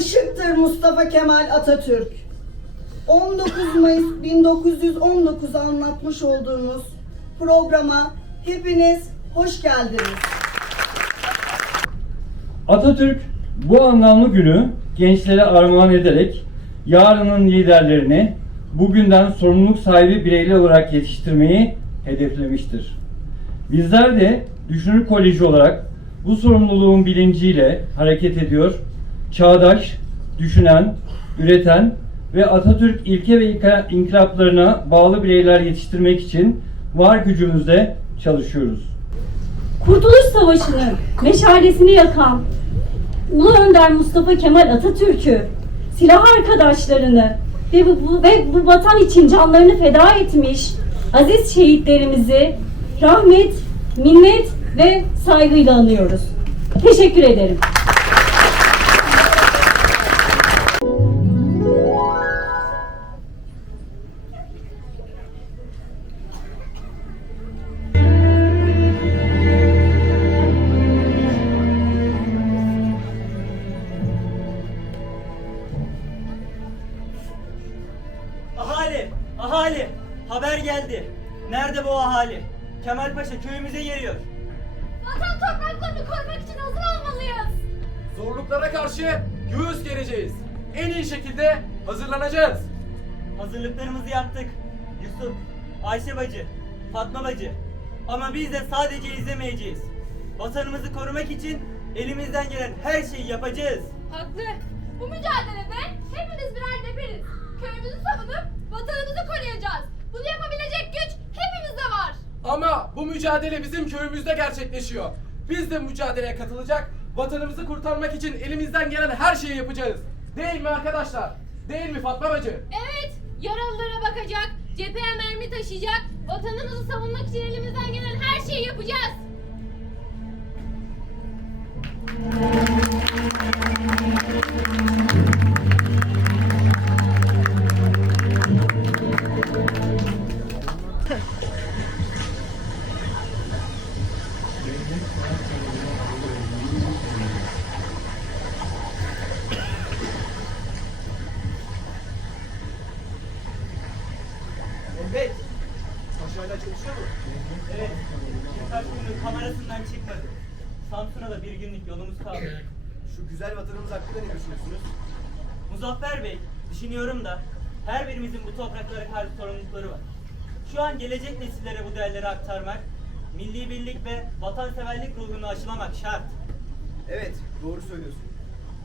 Işıktır Mustafa Kemal Atatürk. 19 Mayıs 1919 anlatmış olduğumuz programa hepiniz hoş geldiniz. Atatürk bu anlamlı günü gençlere armağan ederek yarının liderlerini bugünden sorumluluk sahibi bireyler olarak yetiştirmeyi hedeflemiştir. Bizler de Düşünür Koleji olarak bu sorumluluğun bilinciyle hareket ediyor, çağdaş, düşünen, üreten ve Atatürk ilke ve inkılaplarına bağlı bireyler yetiştirmek için var gücümüzle çalışıyoruz. Kurtuluş Savaşı'nın meşalesini yakan Ulu Önder Mustafa Kemal Atatürk'ü, silah arkadaşlarını ve bu, bu- ve bu vatan için canlarını feda etmiş aziz şehitlerimizi rahmet, minnet ve saygıyla anıyoruz. Teşekkür ederim. Zorluklara karşı göğüs gereceğiz. En iyi şekilde hazırlanacağız. Hazırlıklarımızı yaptık. Yusuf, Ayşe bacı, Fatma bacı. Ama biz de sadece izlemeyeceğiz. Vatanımızı korumak için elimizden gelen her şeyi yapacağız. Haklı. Bu mücadelede hepimiz birer neferiz. Köyümüzü savunup vatanımızı koruyacağız. Bunu yapabilecek güç hepimizde var. Ama bu mücadele bizim köyümüzde gerçekleşiyor. Biz de mücadeleye katılacak, vatanımızı kurtarmak için elimizden gelen her şeyi yapacağız. Değil mi arkadaşlar? Değil mi Fatma bacı? Evet, yaralılara bakacak, cepheye mermi taşıyacak, vatanımızı savunmak için elimizden gelen her şeyi yapacağız. Şu an gelecek nesillere bu değerleri aktarmak, milli birlik ve vatanseverlik ruhunu aşılamak şart. Evet, doğru söylüyorsun.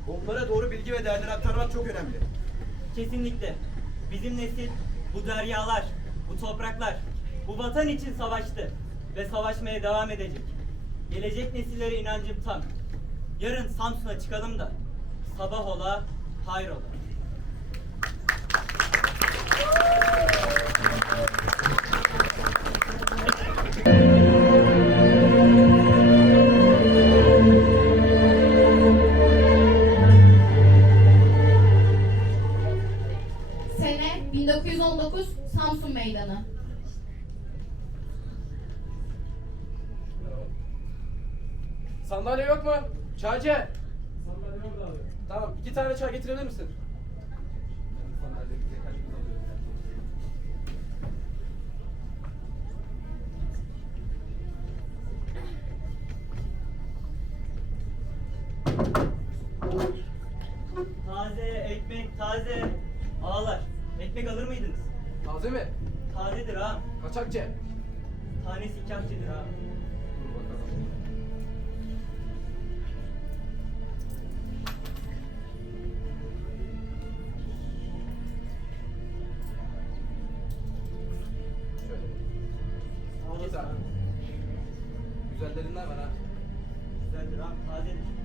Onlara doğru bilgi ve değerleri aktarmak çok önemli. Kesinlikle. Bizim nesil bu deryalar, bu topraklar, bu vatan için savaştı ve savaşmaya devam edecek. Gelecek nesillere inancım tam. Yarın Samsun'a çıkalım da sabah ola, hayrola. Meydanı. Sandalye yok mu? Çaycı. Sandalye yok abi. Tamam, iki tane çay getirebilir misin? Taze ekmek, taze. Ağalar, ekmek alır mıydınız? Taze mi? Tazedir ha. Kaçakçı. Tanesi ikramçıdır ha. Dur bakalım. Şöyle. Sağ İki olasın tane. Güzellerinden var ha. Güzeldir ha, tazedir.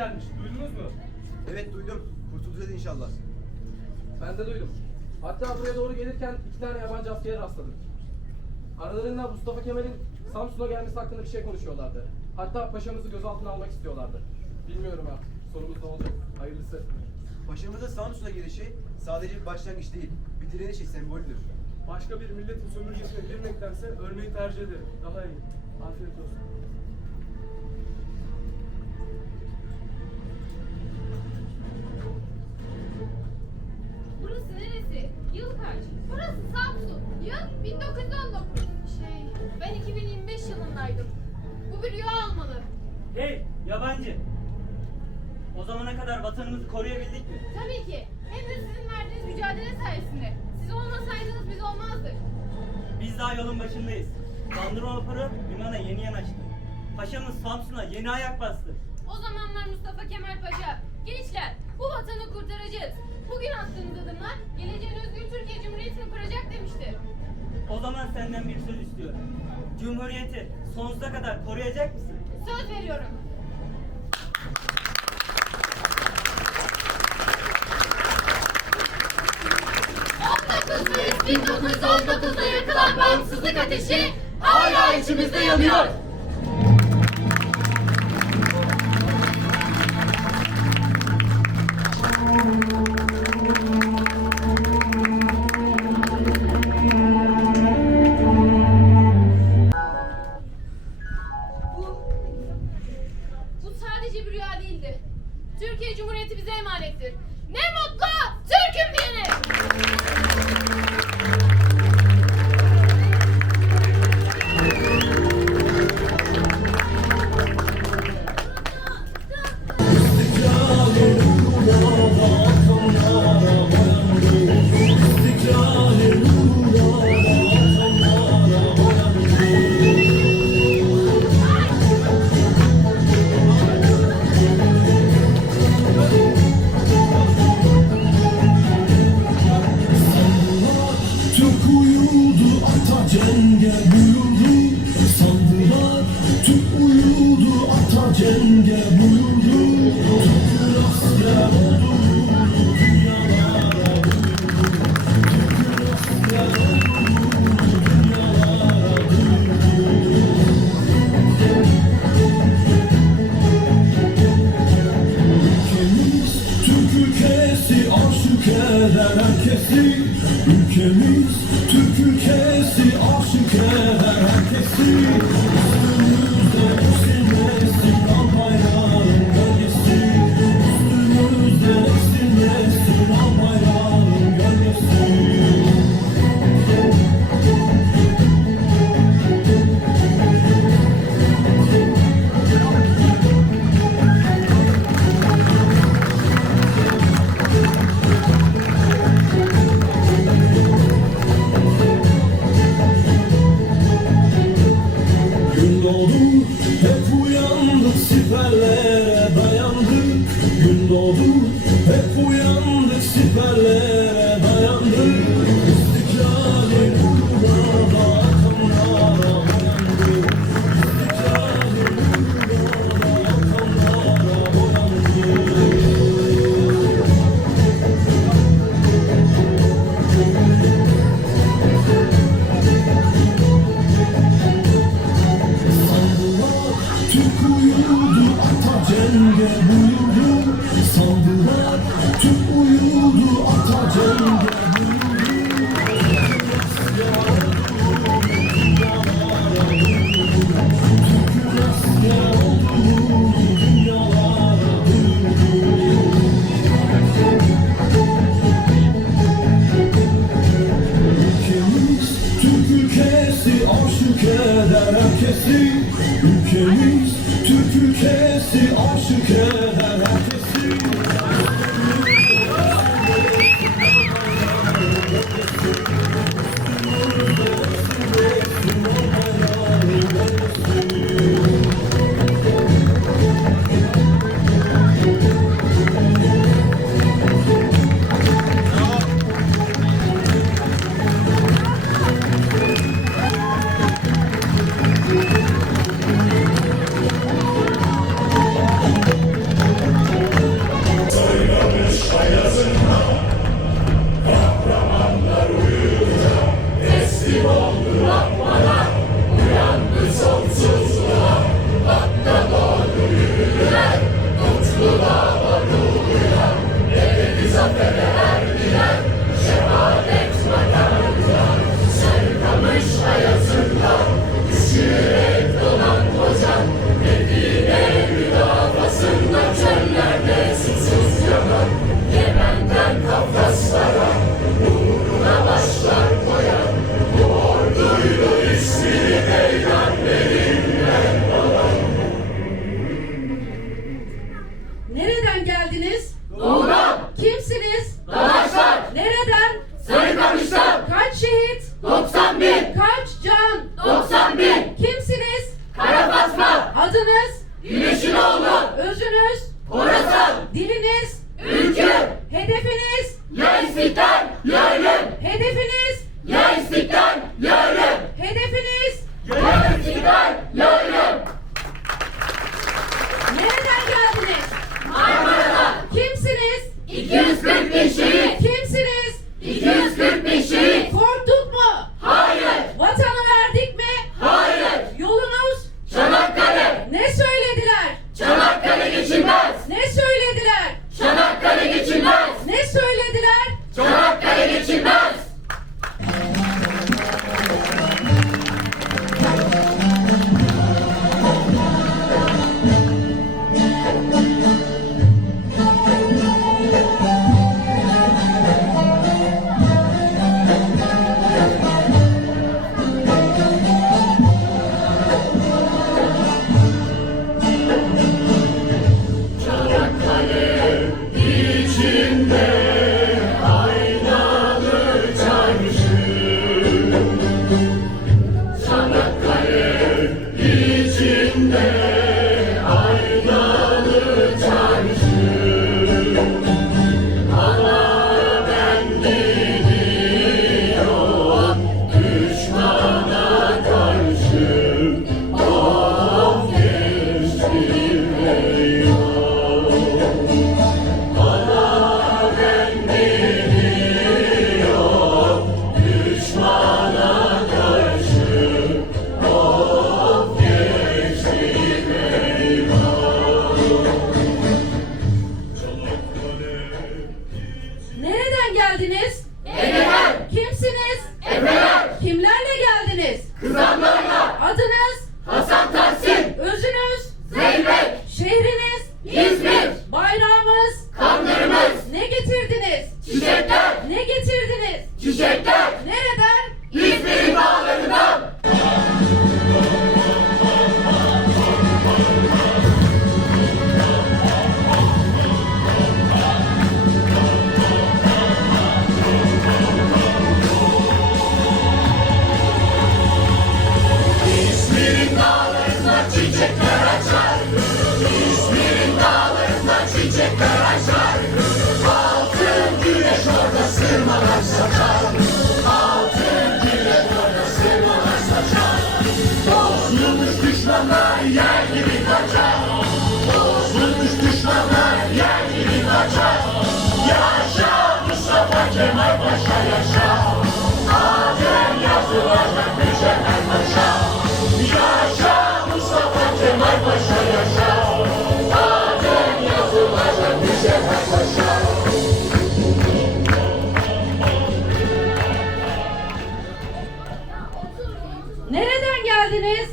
Gelmiş. Duydunuz mu? Evet duydum. Kurtulacağız inşallah. Ben de duydum. Hatta buraya doğru gelirken iki tane yabancı askere rastladım. Aralarında Mustafa Kemal'in Samsun'a gelmesi hakkında bir şey konuşuyorlardı. Hatta paşamızı gözaltına almak istiyorlardı. Bilmiyorum ha. Sonumuz ne olacak? Hayırlısı. Paşamızın Samsun'a gelişi sadece bir başlangıç değil, bir direniş sembolüdür. Başka bir milletin sömürgesine girmektense ölmeyi tercih ederim. Daha iyi. Afiyet olsun. Neresi? Yıl kaç? Burası Samsun. Yıl 1919. Şey, ben 2025 yılındaydım. Bu bir rüya olmalı. Hey yabancı! O zamana kadar vatanımızı koruyabildik mi? Tabii ki. Hem de sizin verdiğiniz mücadele sayesinde. Siz olmasaydınız biz olmazdık. Biz daha yolun başındayız. Bandırma vapuru limana yeni yanaştı. Paşamız Samsun'a yeni ayak bastı. O zamanlar Mustafa Kemal Paşa, gençler bu vatanı kurtaracağız. Bugün attığınız adımlar geleceğin özgür Türkiye Cumhuriyeti'ni kuracak demiştir. O zaman senden bir söz istiyorum. Cumhuriyeti sonsuza kadar koruyacak mısın? Söz veriyorum. Mayıs 1919'da yakılan bağımsızlık ateşi hala içimizde yanıyor. Cenge buyurdu Sandılar Türk uyudu Brasileiros.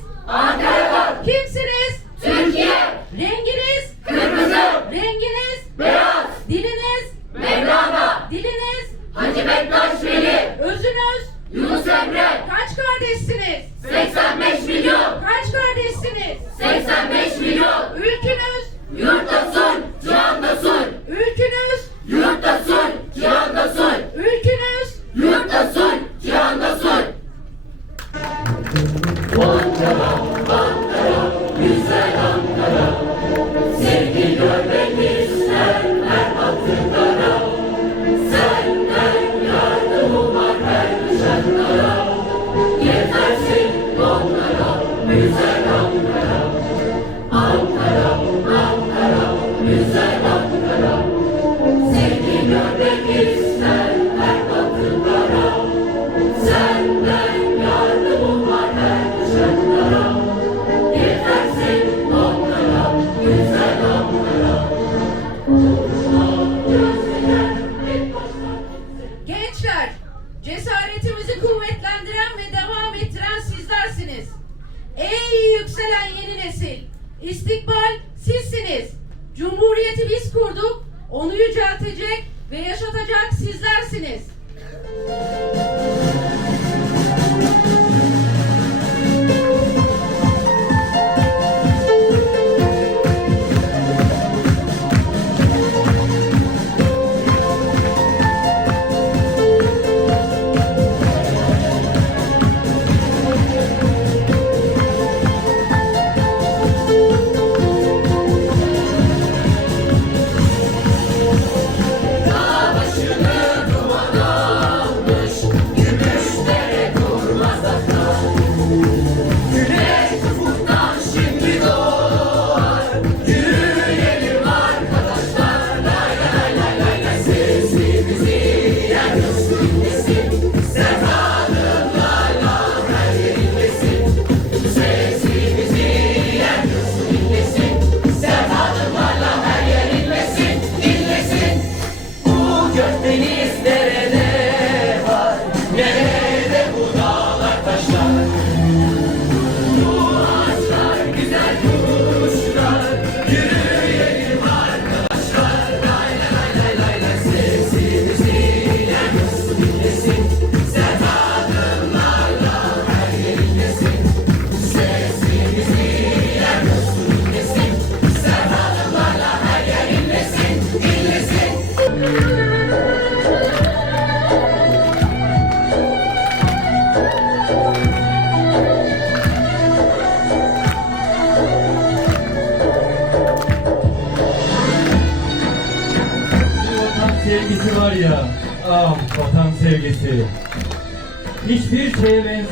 Cumhuriyeti biz kurduk, onu yüceltecek ve yaşatacak sizlersiniz.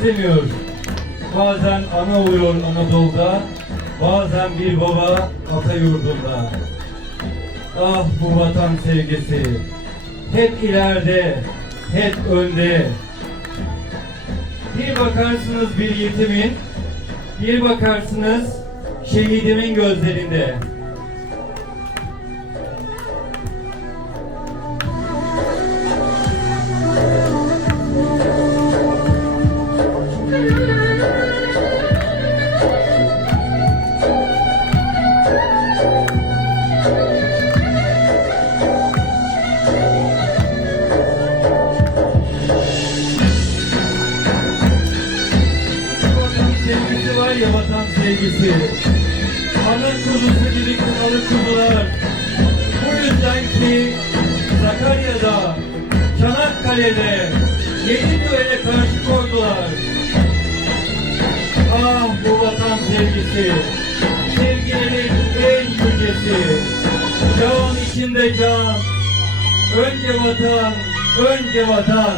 Benzemiyor. Bazen ana oluyor Anadolu'da, bazen bir baba ata yurdunda. Ah bu vatan sevgisi. Hep ileride, hep önde. Bir bakarsınız bir yetimin, bir bakarsınız şehidimin gözlerinde. Düğüne karşı koydular. Ah bu vatan sevgisi. Sevgilerin en yücesi. Can içinde can. Önce vatan, önce vatan.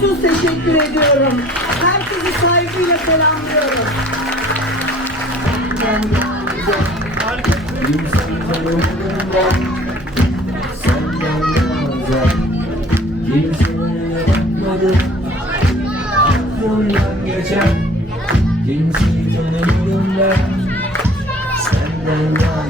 Sonsuz teşekkür ediyorum. Herkesi saygıyla selamlıyorum. Aklımdan geçen Kimseyi tanımadım ben Senden daha